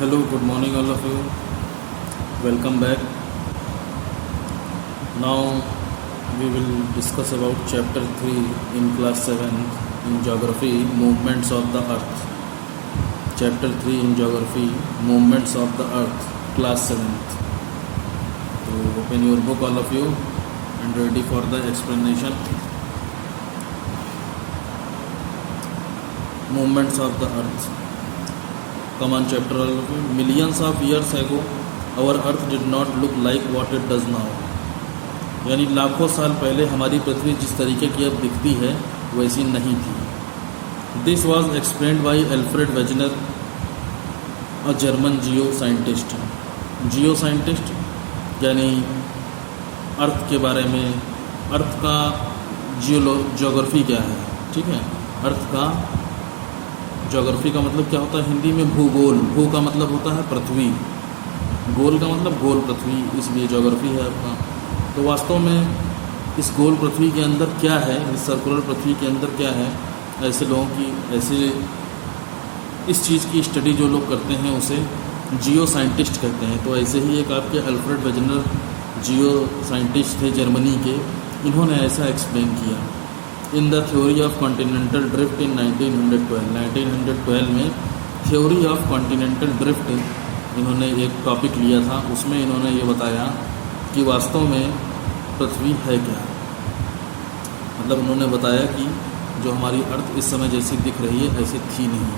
Hello, good morning, all of you. Welcome back. Now we will discuss about chapter 3 in class 7 in geography, movements of the earth. Chapter 3 in geography, movements of the earth, class 7th. So open your book, all of you, and ready for the explanation. Movements of the earth. Come on, chapter all of you. Millions of years ago, our earth did not look like what it does now. यानी लाखों साल पहले हमारी पृथ्वी जिस तरीके की अब दिखती है वैसी नहीं थी. This was explained by Alfred Wegener, a German Jio scientist. Jio scientist यानी अर्थ के बारे में, अर्थ का ज्योग्राफी क्या है, ठीक है. अर्थ का ज्योग्राफी का मतलब क्या होता है हिंदी में? भूगोल. भू का मतलब होता है पृथ्वी, गोल का मतलब गोल पृथ्वी, इसलिए ज्योग्राफी है आपका. तो वास्तव में इस गोल पृथ्वी के अंदर क्या है, इस सर्कुलर पृथ्वी के अंदर क्या है, ऐसे लोगों की, ऐसे इस चीज़ की स्टडी जो लोग करते हैं उसे जियो साइंटिस्ट कहते हैं. तो ऐसे ही एक आपके अल्फ्रेड वेजनर जियो साइंटिस्ट थे जर्मनी के, इन्होंने ऐसा एक्सप्लेन किया in the theory of continental drift इन 1912 में. थ्योरी ऑफ कॉन्टिनेंटल ड्रिफ्ट इन्होंने एक टॉपिक लिया था, उसमें इन्होंने ये बताया कि वास्तव में पृथ्वी है क्या. मतलब उन्होंने बताया कि जो हमारी अर्थ इस समय जैसी दिख रही है ऐसी थी नहीं.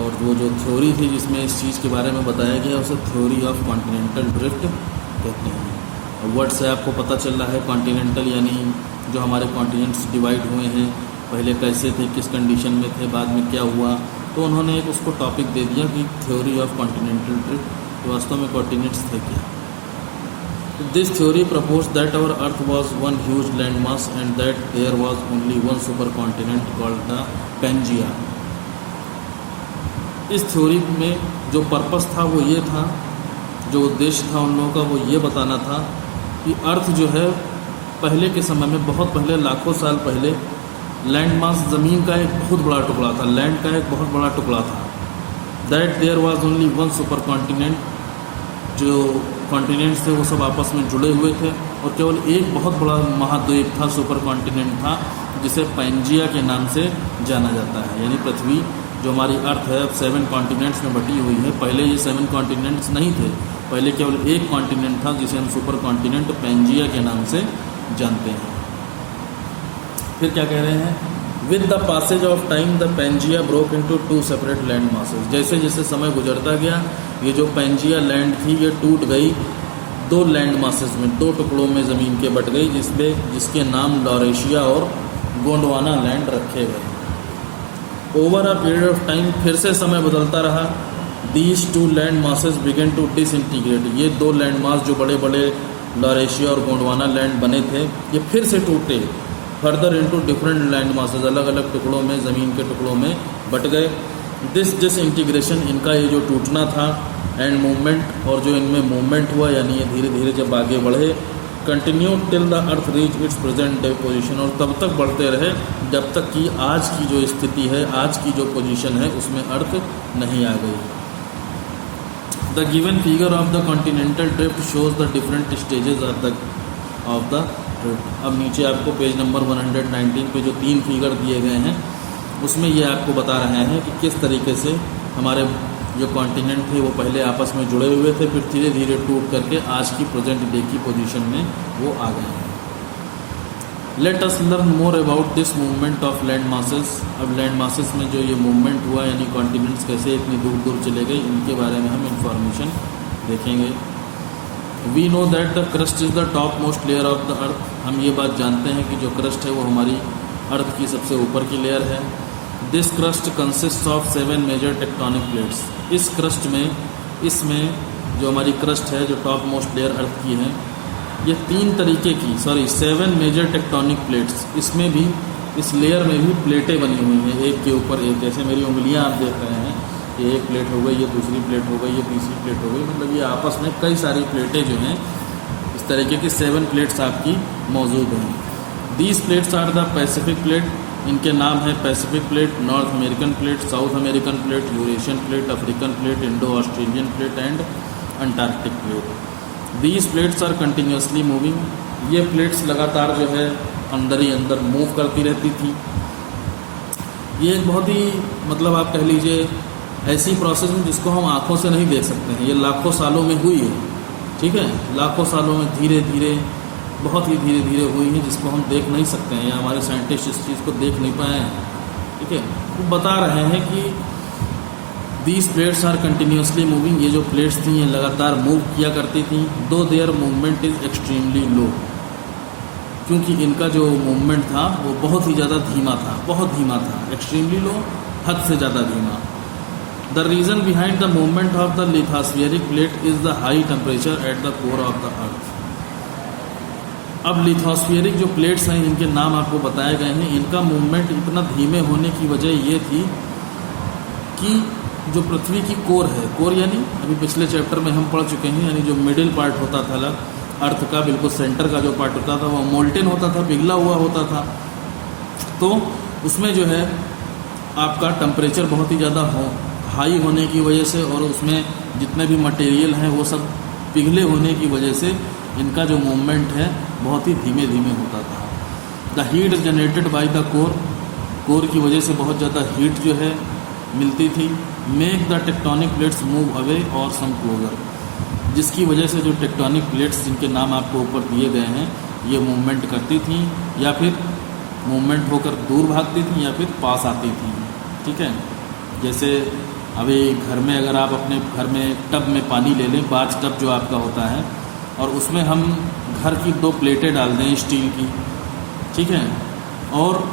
और वो जो थ्योरी थी जिसमें इस चीज़ के बारे में बताया गया उसे थ्योरी ऑफ कॉन्टिनेंटल ड्रिफ्ट कहते हैं. वर्ड से आपको पता चल रहा है कॉन्टिनेंटल यानी जो हमारे कॉन्टिनेंट्स डिवाइड हुए हैं, पहले कैसे थे, किस कंडीशन में थे, बाद में क्या हुआ. तो उन्होंने एक उसको टॉपिक दे दिया कि थ्योरी ऑफ कॉन्टिनेंटल ड्रिफ्ट, वास्तव में कॉन्टिनेंट्स थे क्या. This theory propose that our earth was one huge land mass and that there was only one super continent called the Pangaea. इस थ्योरी में जो पर्पस था वो ये था, जो उद्देश्य था उन लोगों का वो ये बताना था कि अर्थ जो है पहले के समय में, बहुत पहले, लाखों साल पहले, लैंड मास ज़मीन का एक बहुत बड़ा टुकड़ा था, लैंड का एक बहुत बड़ा टुकड़ा था. That there was only one super continent, जो कॉन्टिनेंट्स थे वो सब आपस में जुड़े हुए थे और केवल एक बहुत बड़ा महाद्वीप था, सुपर कॉन्टिनेंट था, जिसे पेंजिया के नाम से जाना जाता है. यानी पृथ्वी जो हमारी अर्थ है अब 7 कॉन्टिनेंट्स में बटी हुई है. पहले ये 7 कॉन्टिनेंट्स नहीं थे, पहले केवल एक कॉन्टिनेंट था जिसे हम सुपर कॉन्टिनेंट पेंजिया के नाम से जानते हैं. फिर क्या कह रहे हैं? With the passage of time the Pangaea broke into 2 separate land masses. जैसे जैसे समय गुजरता गया ये जो पेंजिया लैंड थी ये टूट गई 2 लैंड मासेस में, 2 टुकड़ों में ज़मीन के बट गई, जिसके नाम लॉरेशिया और गोंडवाना लैंड रखे गए. Over a period of time, फिर से समय बदलता रहा. These 2 land masses began to disintegrate. ये 2 लैंड मास जो बड़े बड़े लॉरेशिया और गोंडवाना लैंड बने थे ये फिर से टूटे. Further into different land masses, अलग अलग टुकड़ों में, ज़मीन के टुकड़ों में बट गए. दिस डिसइंटीग्रेशन, इनका ये जो टूटना था, एंड मूवमेंट, और जो इनमें मूवमेंट हुआ यानी ये धीरे धीरे जब आगे बढ़े, continue till the earth reach its present day position, और तब तक बढ़ते रहे जब तक कि आज की जो स्थिति है, आज की जो पोजीशन है उसमें अर्थ नहीं आ गई. The given figure of the continental drift shows the different stages of the drift. अब नीचे आपको पेज नंबर 119 पे जो 3 फिगर दिए गए हैं उसमें ये आपको बता रहे हैं कि किस तरीके से हमारे जो कॉन्टिनेंट थे वो पहले आपस में जुड़े हुए थे, फिर धीरे धीरे टूट करके आज की प्रेजेंट डे की पोजीशन में वो आ गए हैं. Let us learn more about this movement of land masses. अब लैंड मासेस में जो ये मूवमेंट हुआ यानी कॉन्टिनेंट्स कैसे इतनी दूर दूर चले गए, इनके बारे में हम इंफॉर्मेशन देखेंगे. We know that the crust is the top most layer of the earth. हम ये बात जानते हैं कि जो क्रस्ट है वो हमारी अर्थ की सबसे ऊपर की लेयर है. This crust consist of 7 major tectonic plates. इस क्रस्ट में, इसमें जो हमारी क्रस्ट है, जो टॉप मोस्ट लेयर अर्थ की है, ये 7 मेजर टेक्टोनिक प्लेट्स, इसमें भी, इस लेयर में भी प्लेटें बनी हुई हैं एक के ऊपर एक. जैसे मेरी उंगलियां आप देख रहे हैं, ये एक प्लेट हो गई, ये दूसरी प्लेट हो गई, ये तीसरी प्लेट हो गई, मतलब ये आपस में कई सारी प्लेटें जो हैं इस तरीके की 7 प्लेट्स आपकी मौजूद हैं. These plates are the Pacific plate इनके नाम है Pacific plate, North American plate, South American plate, Eurasian plate, African plate, Indo Australian plate and Antarctic plate. These plates are continuously moving. ये प्लेट्स लगातार जो है अंदर ही अंदर मूव करती रहती थी। ये एक बहुत ही मतलब आप कह लीजिए ऐसी प्रोसेस है जिसको हम आँखों से नहीं देख सकते हैं। ये लाखों सालों में हुई है, ठीक है, लाखों सालों में धीरे धीरे, बहुत ही धीरे धीरे हुई है, जिसको हम देख नहीं सकते हैं या हमारे साइंटिस्ट इस चीज़ को देख नहीं पाए हैं, ठीक है। वो बता रहे हैं कि these plates are continuously moving. ये जो प्लेट्स थी ये लगातार मूव किया करती थी। दो there movement is extremely low, क्योंकि इनका जो मूवमेंट था वो बहुत ही ज़्यादा धीमा था, बहुत धीमा था। एक्सट्रीमली लो, हद से ज़्यादा धीमा। The reason behind the movement of the lithospheric plate is the high temperature at the core of the अर्थ। अब लिथोस्फेरिक जो प्लेट्स हैं जिनके नाम आपको बताए गए हैं, इनका मूवमेंट इतना धीमे होने की वजह ये थी कि जो पृथ्वी की कोर है, कोर यानी अभी पिछले चैप्टर में हम पढ़ चुके हैं, यानी जो मिडिल पार्ट होता था अर्थ का, बिल्कुल सेंटर का जो पार्ट होता था वो मोल्टेन होता था, पिघला हुआ होता था। तो उसमें जो है आपका टेम्परेचर बहुत ही ज़्यादा हाई होने की वजह से और उसमें जितने भी मटेरियल हैं वो सब पिघले होने की वजह से इनका जो मूवमेंट है बहुत ही धीमे धीमे होता था। The heat generated by the core की वजह से बहुत ज़्यादा हीट जो है मिलती थी। Make the tectonic plates move away और सम क्लोजर, जिसकी वजह से जो टेक्टोनिक प्लेट्स जिनके नाम आपको ऊपर दिए गए हैं ये मूवमेंट करती थी या फिर मूवमेंट होकर दूर भागती थी या फिर पास आती थी, ठीक है। जैसे अभी घर में अगर आप अपने घर में टब में पानी ले लें, बाथ टब जो आपका होता है, और उसमें हम घर की 2 प्लेटें डाल दें स्टील की, ठीक है, और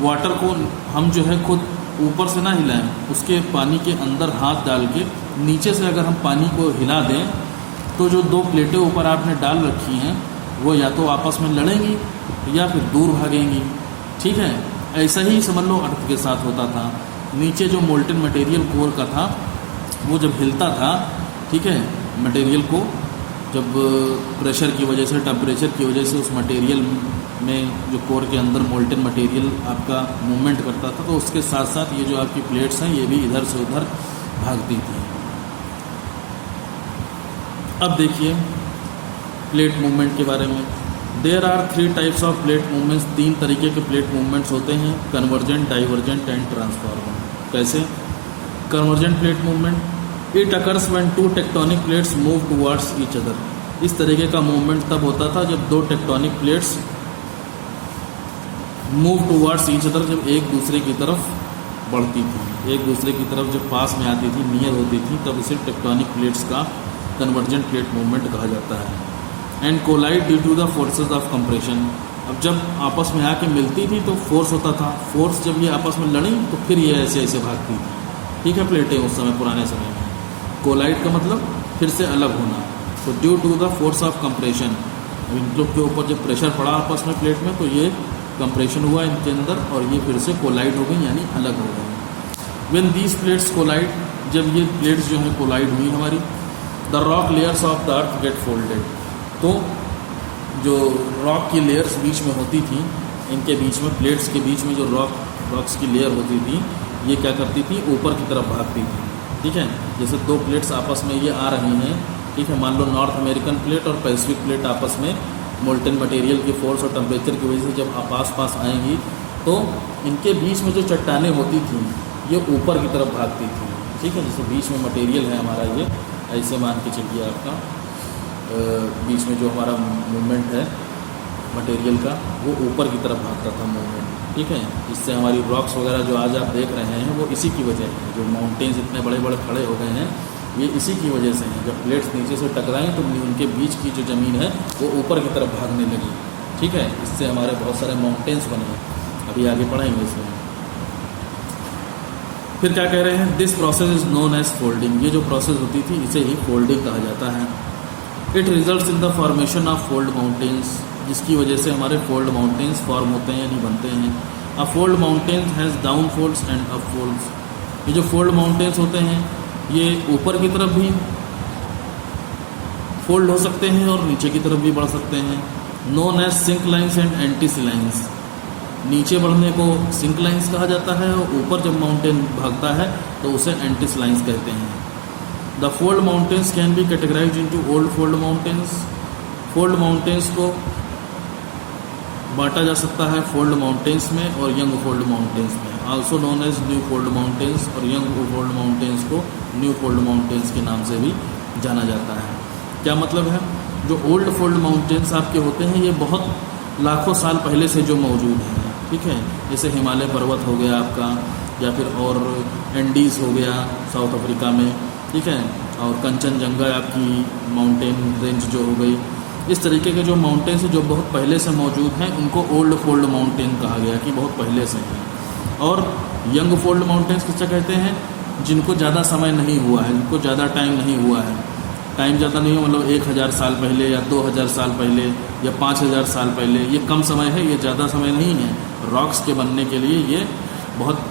वाटर को हम जो है खुद ऊपर से ना हिलाएं, उसके पानी के अंदर हाथ डाल के नीचे से अगर हम पानी को हिला दें तो जो 2 प्लेटें ऊपर आपने डाल रखी हैं वो या तो आपस में लड़ेंगी या फिर दूर भागेंगी, ठीक है। ऐसा ही समझ लो अर्थ के साथ होता था। नीचे जो मोल्टेन मटेरियल कोर का था वो जब हिलता था, ठीक है, मटेरियल को जब प्रेशर की वजह से, टेम्परेचर की वजह से उस मटेरियल में जो कोर के अंदर मोल्टेन मटेरियल आपका मूवमेंट करता था, तो उसके साथ साथ ये जो आपकी प्लेट्स हैं ये भी इधर से उधर भागती थी। अब देखिए प्लेट मूवमेंट के बारे में। There are 3 types of plate movements. 3 तरीके के प्लेट मूवमेंट्स होते हैं, कन्वर्जेंट, डाइवर्जेंट एंड ट्रांसफॉर्मर। कैसे? Convergent plate movement, it occurs when 2 tectonic plates move towards each other. इस तरीके का मूवमेंट तब होता था जब 2 tectonic plates move towards each other, जब एक दूसरे की तरफ बढ़ती थी, एक दूसरे की तरफ जब पास में आती थी, नियर होती थी, तब इसे टेक्टोनिक प्लेट्स का कन्वर्जेंट प्लेट मूवमेंट कहा जाता है। And collide due to the forces of compression. अब जब आपस में आके मिलती थी तो फोर्स होता था, फोर्स जब ये आपस में लड़ी तो फिर ये ऐसे ऐसे भागती थी, ठीक है, प्लेटें उस समय पुराने समय में। कोलाइड का मतलब फिर से अलग होना। तो due to the force of compression, इन लोग के ऊपर जब प्रेशर पड़ा आपस में प्लेट में तो ये कंप्रेशन हुआ इनके अंदर और ये फिर से कोलाइड हो गई, यानी अलग हो गई। व्हेन दीज प्लेट्स कोलाइड, जब ये प्लेट्स जो है कोलाइड हुई हमारी, the rock layers of the earth get folded. तो जो रॉक की लेयर्स बीच में होती थी, इनके बीच में, प्लेट्स के बीच में जो रॉक्स की लेयर होती थी, ये क्या करती थी, ऊपर की तरफ भागती थी, ठीक है। जैसे 2 प्लेट्स आपस में ये आ रही हैं, ठीक है, मान लो नॉर्थ अमेरिकन प्लेट और पैसिफिक प्लेट आपस में मोल्टेन मटेरियल की फोर्स और टेम्परेचर की वजह से जब पास आएंगी तो इनके बीच में जो चट्टानें होती थी ये ऊपर की तरफ भागती थी, ठीक है। जैसे बीच में मटेरियल है हमारा, ये ऐसे मान के चलिए आपका बीच में जो हमारा मूवमेंट है मटेरियल का वो ऊपर की तरफ भागता था मूवमेंट, ठीक है। इससे हमारी रॉक्स वगैरह जो आज आप देख रहे हैं वो इसी की वजह है। जो माउंटेन्स इतने बड़े बड़े खड़े हो गए हैं ये इसी की वजह से हैं। जब प्लेट्स नीचे से टकराएं तो उनके बीच की जो ज़मीन है वो ऊपर की तरफ भागने लगी, ठीक है। इससे हमारे बहुत सारे माउंटेन्स बने, अभी आगे पढ़ेंगे इसमें। फिर क्या कह रहे हैं, this process is known as folding. ये जो प्रोसेस होती थी इसे ही फोल्डिंग कहा जाता है। It results in the formation of fold mountains, जिसकी वजह से हमारे फोल्ड माउंटेन्स फॉर्म होते हैं यानी बनते हैं। A fold mountains has down folds and up folds. ये जो फोल्ड माउंटेन्स होते हैं ये ऊपर की तरफ भी फोल्ड हो सकते हैं और नीचे की तरफ भी बढ़ सकते हैं। Known as synclines and anticlines. नीचे बढ़ने को सिंक्लाइंस कहा जाता है और ऊपर जब माउंटेन भागता है तो उसे एंटीस्लाइंस कहते हैं। The fold mountains can be categorize into old fold mountains. Fold mountains को बांटा जा सकता है फोल्ड माउंटेन्स में और यंग फोल्ड माउंटेन्स में, also known as new fold mountains, और यंग फोल्ड माउंटेन्स को न्यू फोल्ड माउंटेन्स के नाम से भी जाना जाता है। क्या मतलब है? जो ओल्ड फोल्ड माउंटेन्स आपके होते हैं ये बहुत लाखों साल पहले से जो मौजूद हैं, ठीक है, जैसे हिमालय पर्वत हो गया आपका, या फिर और एंडीज़ हो गया साउथ अफ्रीका में, ठीक है, और कंचनजंगा आपकी माउंटेन रेंज जो हो गई, इस तरीके के जो माउंटेन्स हैं जो बहुत पहले से मौजूद हैं उनको ओल्ड फोल्ड माउंटेन कहा गया कि बहुत पहले से हैं। और यंग फोल्ड माउंटेन्स किससे कहते हैं? जिनको ज़्यादा समय नहीं हुआ है, जिनको ज़्यादा टाइम नहीं हुआ है, टाइम ज़्यादा नहीं हो मतलब 1000 साल पहले या 2000 साल पहले या 5000 साल पहले, ये कम समय है, ये ज़्यादा समय नहीं है। रॉक्स के बनने के लिए ये बहुत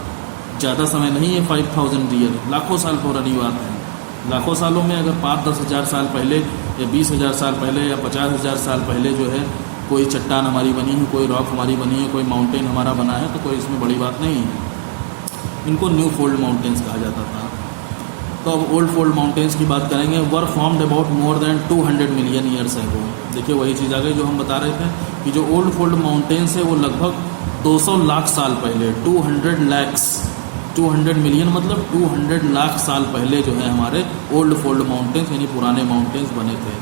ज़्यादा समय नहीं है, 5000 ईयर, लाखों साल पुरानी बात है। लाखों सालों में अगर 5-10 हज़ार साल पहले या 20,000 साल पहले या 50,000 साल पहले जो है कोई चट्टान हमारी बनी है, कोई रॉक हमारी बनी है, कोई माउंटेन हमारा बना है, तो कोई इसमें बड़ी बात नहीं है। इनको न्यू फोल्ड माउंटेन्स कहा जाता था। तो अब ओल्ड फोल्ड माउंटेन्स की बात करेंगे। Were formed about more than 200 million years ago. देखिए वही चीज़ आ गई जो हम बता रहे थे कि जो ओल्ड फोल्ड माउंटेन्स है वो लगभग 200 लाख साल पहले, 200 मिलियन मतलब 200 लाख साल पहले जो है हमारे ओल्ड फोल्ड माउंटेन्स यानी पुराने माउंटेन्स बने थे।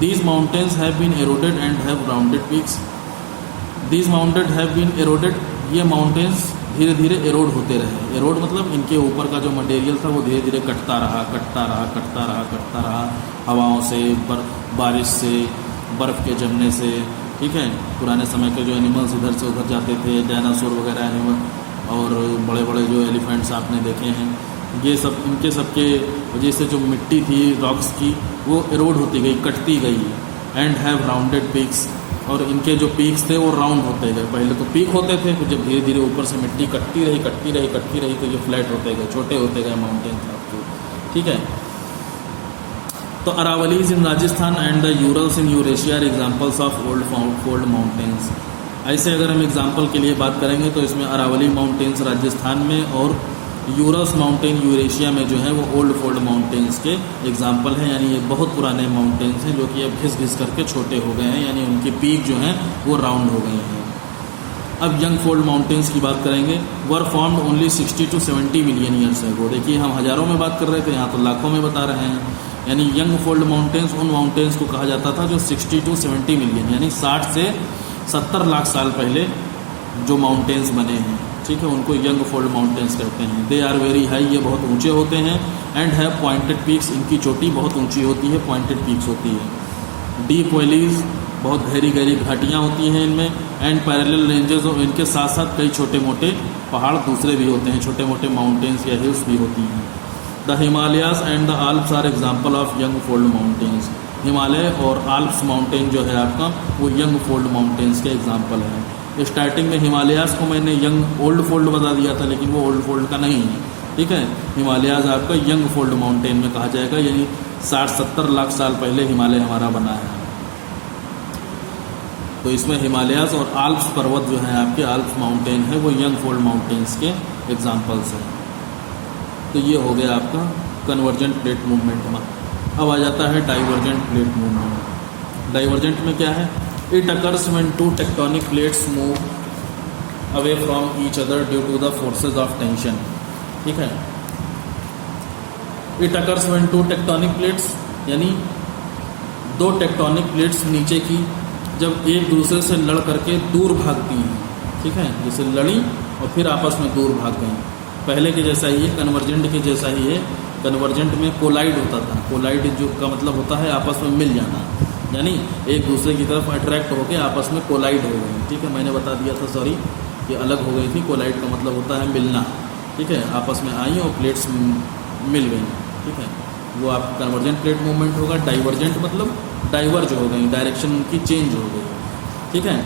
These mountains have been eroded and have rounded peaks. These mountain have been eroded, ये माउंटेन्स धीरे धीरे एरोड होते रहे। एरोड मतलब इनके ऊपर का जो मटेरियल था वो धीरे धीरे कटता रहा हवाओं से, बारिश से, बर्फ़ के जमने से, ठीक है। पुराने समय के जो एनिमल्स इधर से उधर जाते थे, डायनासोर वगैरह एनिमल और बड़े बड़े जो एलिफेंट्स आपने देखे हैं, ये सब इनके सबके वजह से जो मिट्टी थी रॉक्स की वो एरोड होती गई, कटती गई। एंड हैव राउंडेड पीक्स, और इनके जो पीक्स थे वो राउंड होते गए। पहले तो पीक होते थे, फिर जब धीरे धीरे ऊपर से मिट्टी कटती रही तो ये फ्लैट होते गए, छोटे होते गए माउंटेन आपको, ठीक है। तो Aravallis in Rajasthan and the Urals in Eurasia are examples of old fold mountains. ऐसे अगर हम एग्जाम्पल के लिए बात करेंगे तो इसमें अरावली माउंटेन्स राजस्थान में और यूरस माउंटेन यूरेशिया में जो है वो ओल्ड फोल्ड माउंटेन्स के एग्जाम्पल हैं। यानी ये बहुत पुराने माउंटेन्स हैं जो कि अब घिस घिस करके छोटे हो गए हैं, यानी उनकी पीक जो हैं वो राउंड हो गई हैं। अब यंग फोल्ड माउंटेन्स की बात करेंगे। Were formed only 60 to 70 million years ago. देखिए हम हज़ारों में बात कर रहे थे, यहाँ तो लाखों में बता रहे हैं। यानी यंग फोल्ड माउंटेन्स उन माउंटेन्स को कहा जाता था जो 60 to 70 मिलियन यानी 60 से 70 लाख साल पहले जो माउंटेन्स बने हैं, ठीक है, उनको यंग फोल्ड माउंटेन्स कहते हैं। दे आर वेरी हाई, ये बहुत ऊंचे होते हैं। एंड हैव पॉइंटेड पीक्स, इनकी चोटी बहुत ऊंची होती है, पॉइंटेड पीक्स होती है। डीप वैलीज, बहुत गहरी गहरी घाटियाँ होती हैं इनमें। एंड पैरेलल रेंजेस, और इनके साथ साथ कई छोटे मोटे पहाड़ दूसरे भी होते हैं, छोटे मोटे माउंटेन्स या हिल्स भी होती हैं। The Himalayas and the Alps are example of young fold mountains. Himalaya और आल्प्स माउंटेन जो है आपका वो यंग फोल्ड माउंटेन्स के एग्जाम्पल हैं। स्टार्टिंग में हिमालयाज़ को मैंने यंग ओल्ड फोल्ड बता दिया था, लेकिन वो ओल्ड फोल्ड का नहीं है, ठीक है। हिमालयाज़ आपका यंग फोल्ड माउंटेन में कहा जाएगा, यानी 60-70 लाख साल पहले हिमालय हमारा बना है। तो इसमें हिमालयाज़ और आल्प्स पर्वत जो है आपके आल्प्स माउंटेन है वो यंग फोल्ड माउंटेन्स के एग्जाम्पल्स हैं। तो ये हो गया आपका कन्वर्जेंट प्लेट मूवमेंट में। अब आ जाता है डाइवर्जेंट प्लेट मूवमेंट। डाइवर्जेंट में क्या है? It occurs when two tectonic plates move away from each other due to the forces of tension, ठीक है। It occurs when two tectonic plates, यानी दो टेक्टोनिक प्लेट्स नीचे की जब एक दूसरे से लड़ करके दूर भागती हैं, ठीक है, जैसे लड़ी और फिर आपस में दूर भाग गई। पहले के जैसा ही है, कन्वर्जेंट के जैसा ही है। कन्वर्जेंट में कोलाइड होता था। कोलाइड जो का मतलब होता है आपस में मिल जाना, यानी एक दूसरे की तरफ अट्रैक्ट होकर आपस में कोलाइड हो गई, ठीक है। मैंने बता दिया था, सॉरी, ये अलग हो गई थी। कोलाइड का मतलब होता है मिलना, ठीक है, आपस में आई और प्लेट्स मिल गई, ठीक है, वो आप कन्वर्जेंट प्लेट मूवमेंट होगा। डाइवर्जेंट मतलब डाइवर्ज हो गई, डायरेक्शन उनकी चेंज हो गई, ठीक है।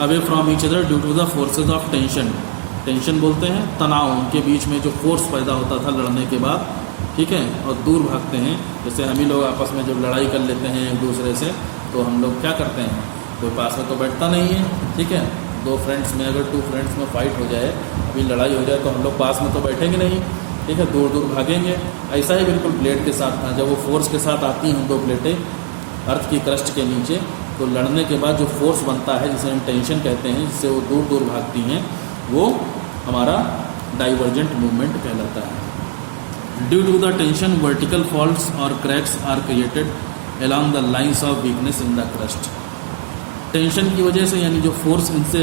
Away from each other due to the forces of tension. Tension बोलते हैं तनाव, उनके बीच में जो फोर्स पैदा होता था लड़ने के बाद, ठीक है, और दूर भागते हैं। जैसे हम ही लोग आपस में जब लड़ाई कर लेते हैं एक दूसरे से, तो हम लोग क्या करते हैं, कोई पास में तो बैठता नहीं है, ठीक है, दो फ्रेंड्स में अगर 2 फ्रेंड्स में फाइट हो जाए, अभी लड़ाई हो जाए, तो हम लोग पास में तो बैठेंगे नहीं, ठीक है, दूर दूर भागेंगे। ऐसा ही बिल्कुल प्लेट के साथ था। जब वो फोर्स के साथ आती हैं 2 प्लेटें अर्थ की क्रस्ट के नीचे, तो लड़ने के बाद जो फोर्स बनता है, जिसे हम टेंशन कहते हैं, जिससे वो दूर दूर भागती हैं, वो हमारा डाइवर्जेंट मूवमेंट कहलाता है। Due to the tension vertical faults और cracks are created along the lines of weakness in the crust। Tension की वजह से, यानी जो फोर्स इनसे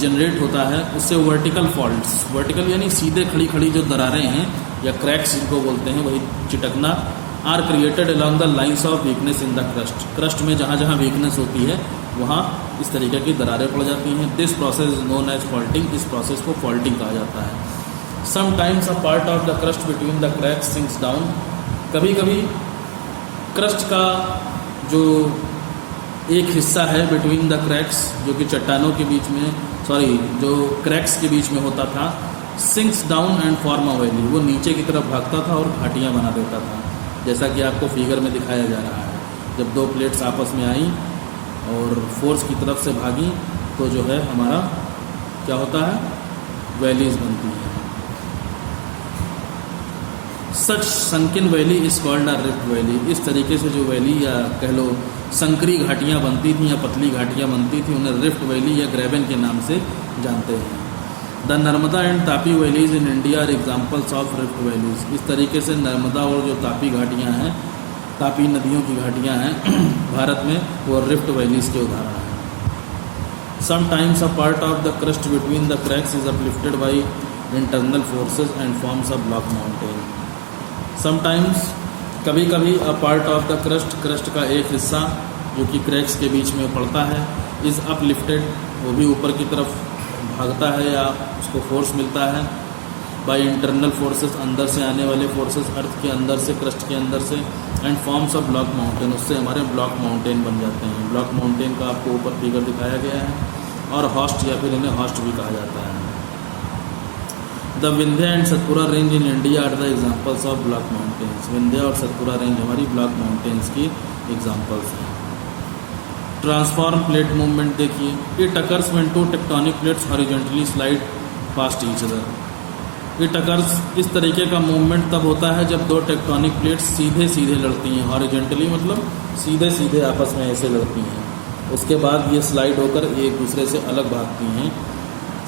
जनरेट होता है, उससे वर्टिकल फॉल्ट्स, वर्टिकल यानी सीधे खड़ी खड़ी जो दरारें हैं या क्रैक्स जिनको बोलते हैं, वही चिटकना, are created along the lines of weakness in the crust. Crust में जहाँ जहाँ वीकनेस होती है वहाँ इस तरीके की दरारें पड़ जाती हैं। This process is known as faulting. इस प्रोसेस को फॉल्टिंग कहा जाता है। Sometimes a part of the crust between the cracks sinks down. कभी कभी क्रस्ट का जो एक हिस्सा है बिटवीन द क्रैक्स, जो कि चट्टानों के बीच में, जो क्रैक्स के बीच में होता था, sinks down and form a valley, वो नीचे की तरफ भागता था और घाटियाँ बना देता था, जैसा कि आपको फिगर में दिखाया जा रहा है। जब 2 प्लेट्स आपस में आई और फोर्स की तरफ से भागी, तो जो है हमारा क्या होता है, वैलीज बनती है। Such sunken valley is called a rift valley. इस तरीके से जो वैली या कह लो संकरी घाटियाँ बनती थी या पतली घाटियाँ बनती थी, उन्हें रिफ्ट वैली या ग्रेबन के नाम से जानते हैं। The Narmada and Tapi valleys in India are examples of rift valleys. इस तरीके से नर्मदा और जो तापी घाटियाँ हैं, तापी नदियों की घाटियाँ हैं भारत में, वो रिफ्ट वैलीज के उदाहरण हैं। Sometimes a part of the crust between the cracks is uplifted by internal forces and forms a block mountain. Sometimes, कभी कभी, अ part of the crust, crust का एक हिस्सा जो कि क्रैक्स के बीच में पड़ता है, इज़ अपलिफ्टेड, वो भी ऊपर की तरफ भागता है या उसको फोर्स मिलता है, बाय इंटरनल फोर्सेस, अंदर से आने वाले फोर्सेस, अर्थ के अंदर से, क्रस्ट के अंदर से, and forms of block mountain, उससे हमारे ब्लॉक माउंटेन बन जाते हैं। ब्लॉक माउंटेन का आपको ऊपर फिगर दिखाया गया है, और हॉस्ट या फिर इन्हें हॉस्ट भी कहा जाता है। The Vindhya and Satpura range in India are the examples of block mountains. Vindhya और सतपुरा रेंज हमारी ब्लॉक माउंटेन्स की एग्जाम्पल्स हैं। ट्रांसफॉर्म प्लेट मूवमेंट देखिए, it occurs when 2 tectonic plates horizontally slide past each other. It occurs, इस तरीके का मूवमेंट तब होता है जब 2 टेक्टोनिक प्लेट्स सीधे सीधे लड़ती हैं। हॉरिजॉन्टली मतलब सीधे सीधे आपस में ऐसे लड़ती हैं, उसके बाद ये स्लाइड होकर एक दूसरे से अलग भागती हैं।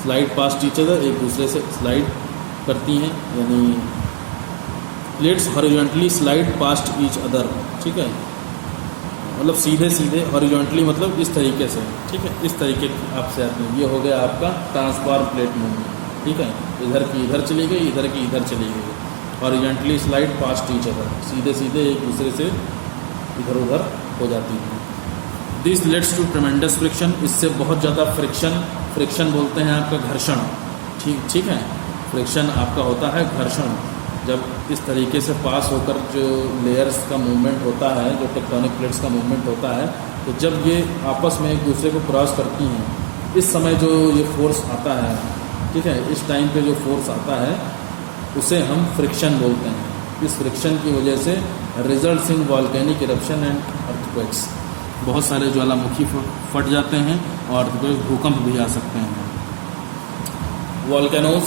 स्लाइड पास्ट ईच अदर, एक दूसरे से स्लाइड करती हैं, यानी plates horizontally slide past each other, ठीक है, मतलब सीधे सीधे, हॉरिजॉन्टली मतलब इस तरीके से, ठीक है, इस तरीके आपसे आती है। ये हो गया आपका ट्रांसफॉर्म प्लेट मूवमेंट, ठीक है, इधर की इधर चली गई, इधर की इधर चली गई, horizontally slide past each other, सीधे सीधे एक दूसरे से इधर उधर हो जाती है। This leads to tremendous friction, इससे बहुत ज़्यादा फ्रिक्शन बोलते हैं आपका घर्षण, ठीक है, फ्रिक्शन आपका होता है घर्षण। जब इस तरीके से पास होकर जो लेयर्स का मूवमेंट होता है, जो टेक्टोनिक प्लेट्स का मूवमेंट होता है, तो जब ये आपस में एक दूसरे को क्रॉस करती हैं, इस समय जो ये फोर्स आता है, ठीक है, इस टाइम पे जो फोर्स आता है उसे हम फ्रिक्शन बोलते हैं। इस फ्रिक्शन की वजह से results in volcanic eruption and earthquakes, बहुत सारे ज्वालामुखी फट जाते हैं और भूकंप भी आ सकते हैं। वॉल्केनोज,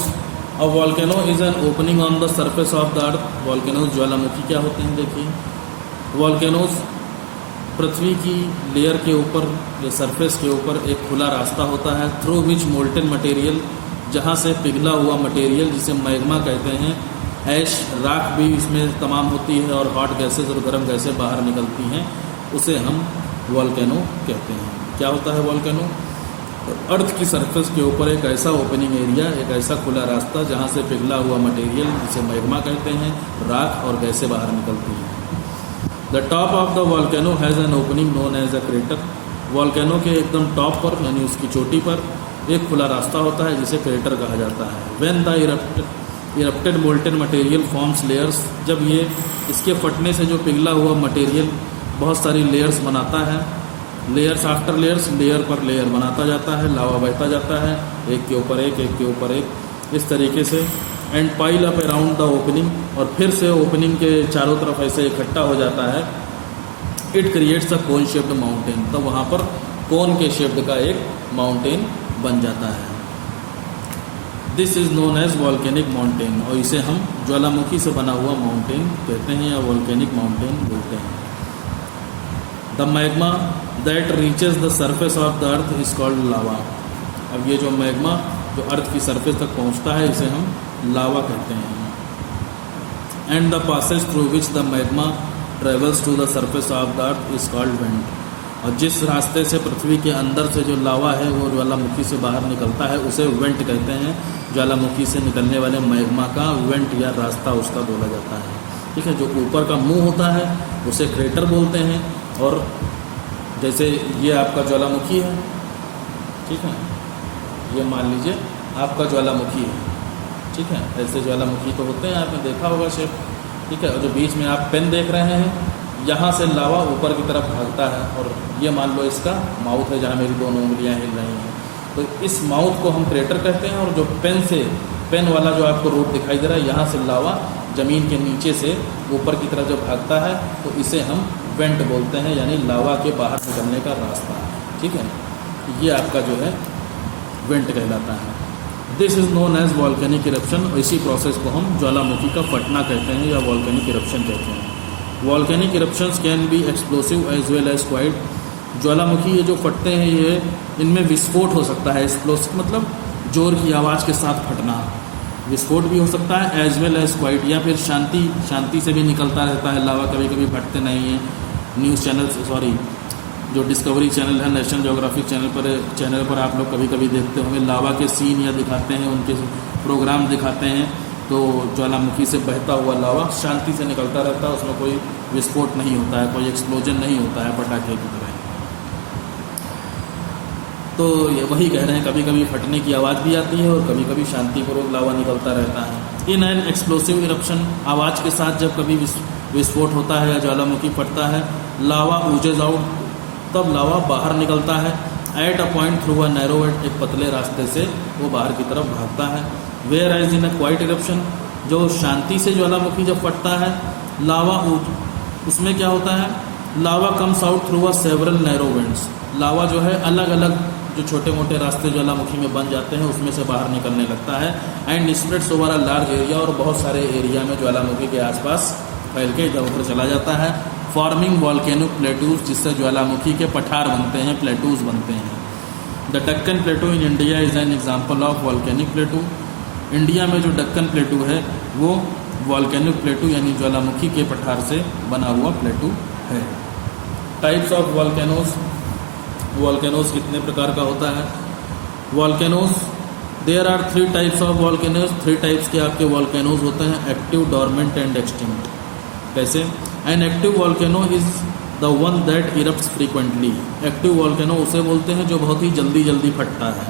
अब volcano is an opening on the surface of the earth. Volcanoes ज्वालामुखी क्या होते हैं देखिए, वॉल्केनोज पृथ्वी की लेयर के ऊपर या सरफेस के ऊपर एक खुला रास्ता होता है, थ्रू विच मोल्टेन मटेरियल, जहाँ से पिघला हुआ मटेरियल जिसे मैग्मा कहते हैं, ऐश राख भी इसमें तमाम होती है और हॉट गैसेज और गर्म गैसें बाहर निकलती हैं, उसे हम वॉल्केनो कहते हैं। क्या होता है वॉल्केनो? अर्थ की सरफेस के ऊपर एक ऐसा ओपनिंग एरिया, एक ऐसा खुला रास्ता जहाँ से पिघला हुआ मटेरियल जिसे मैग्मा कहते हैं, राख और गैसें बाहर निकलती हैं। The top of the volcano has an opening known as a crater. Volcano के एकदम टॉप पर यानी उसकी चोटी पर एक खुला रास्ता होता है जिसे क्रेटर कहा जाता है। When the erupted molten material forms layers, जब ये इसके फटने से जो पिघला हुआ मटेरियल बहुत सारी लेयर्स बनाता है, लेयर्स आफ्टर लेयर्स, लेयर पर लेयर बनाता जाता है, लावा बहता जाता है, एक के ऊपर एक, एक के ऊपर एक, इस तरीके से, and pile up around the opening, और फिर से ओपनिंग के चारों तरफ ऐसे इकट्ठा हो जाता है। It creates a cone shaped mountain, तो वहाँ पर कोन के शेप्ड का एक माउंटेन बन जाता है। This is known as volcanic mountain, और इसे हम ज्वालामुखी से बना हुआ माउंटेन कहते हैं या वॉल्केनिक माउंटेन बोलते हैं। The magma that reaches the surface of the earth is called lava. अब ये जो मैग्मा जो अर्थ की सरफेस तक पहुंचता है इसे हम लावा कहते हैं। And the passage through which the magma travels to the surface of the earth is called vent. और जिस रास्ते से पृथ्वी के अंदर से जो लावा है वो ज्वालामुखी से बाहर निकलता है उसे वेंट कहते हैं। ज्वालामुखी से निकलने वाले मैग्मा का वेंट या रास्ता उसका बोला जाता है। ठीक है, जो ऊपर का मुंह होता है उसे क्रेटर बोलते हैं, और जैसे ये आपका ज्वालामुखी है, ठीक है, ये मान लीजिए आपका ज्वालामुखी है, ठीक है, ऐसे ज्वालामुखी तो होते हैं, आपने देखा होगा शेप, ठीक है। और जो बीच में आप पेन देख रहे हैं, यहाँ से लावा ऊपर की तरफ भागता है, और ये मान लो इसका माउथ है जहाँ मेरी दोनों उंगलियाँ हिल रही हैं, तो इस माउथ को हम क्रेटर कहते हैं। और जो पेन वाला जो आपको रूट दिखाई दे रहा है, यहाँ से लावा ज़मीन के नीचे से ऊपर की तरफ जब भागता है तो इसे हम वेंट बोलते हैं, यानी लावा के बाहर निकलने का रास्ता, ठीक है। ये आपका जो है वेंट कहलाता है। This is known as volcanic eruption, और इसी प्रोसेस को हम ज्वालामुखी का फटना कहते हैं या वॉल्केनिक इरप्शन कहते हैं। Volcanic eruptions can be explosive as well as quiet. ज्वालामुखी ये जो फटते हैं ये इनमें विस्फोट हो सकता है। एक्सप्लोसिव मतलब जोर की आवाज़ के साथ फटना, विस्फोट भी हो सकता है एज वेल एज क्वाइट, या फिर शांति से भी निकलता रहता है लावा, कभी कभी फटते नहीं हैं। न्यूज़ चैनल जो डिस्कवरी चैनल है, नेशनल ज्योग्राफिक चैनल पर आप लोग कभी कभी देखते होंगे, लावा के सीन या दिखाते हैं, उनके प्रोग्राम दिखाते हैं, तो ज्वालामुखी से बहता हुआ लावा शांति से निकलता रहता है, उसमें कोई विस्फोट नहीं होता है, कोई एक्सप्लोजन नहीं होता है पटाखे की तरह। तो ये वही कह रहे हैं, कभी कभी फटने की आवाज़ भी आती है और कभी कभी शांतिपूर्वक लावा निकलता रहता है। इन एन एक्सप्लोसिव इरप्शन, आवाज़ के साथ जब कभी विस्फोट होता है या ज्वालामुखी फटता है, लावा ऊजेज आउट, तब लावा बाहर निकलता है। At a point through a narrow vent, एक पतले रास्ते से वो बाहर की तरफ भागता है। Whereas in a quiet eruption, जो शांति से ज्वालामुखी जब फटता है, लावा उसमें क्या होता है, lava comes out through a several narrow vents. Lava जो है अलग अलग जो छोटे मोटे रास्ते ज्वालामुखी में बन जाते हैं उसमें से बाहर निकलने लगता है। And spreads over a large area, और बहुत सारे एरिया में ज्वालामुखी के आसपास फैल के इधर उधर चला जाता है। फॉर्मिंग वॉल्केनिक प्लेटूज, जिससे ज्वालामुखी के पठार बनते हैं, प्लेटूज बनते हैं। The Deccan प्लेटू in India is an example of volcanic प्लेटू। India में जो डक्कन प्लेटू है वो वॉल्केनिक प्लेटू यानी ज्वालामुखी के पठार से बना हुआ प्लेटू है। टाइप्स ऑफ वॉल्केनोज, वॉल्केनोज कितने प्रकार का होता है? Volcanoes, there are 3 types of volcanoes. 3 types के आपके वॉल्केनोज होते हैं, एक्टिव, डोरमेंट एंड एक्सटिंक्ट। कैसे? An active volcano is the one that erupts frequently. Active volcano उसे बोलते हैं जो बहुत ही जल्दी फटता है।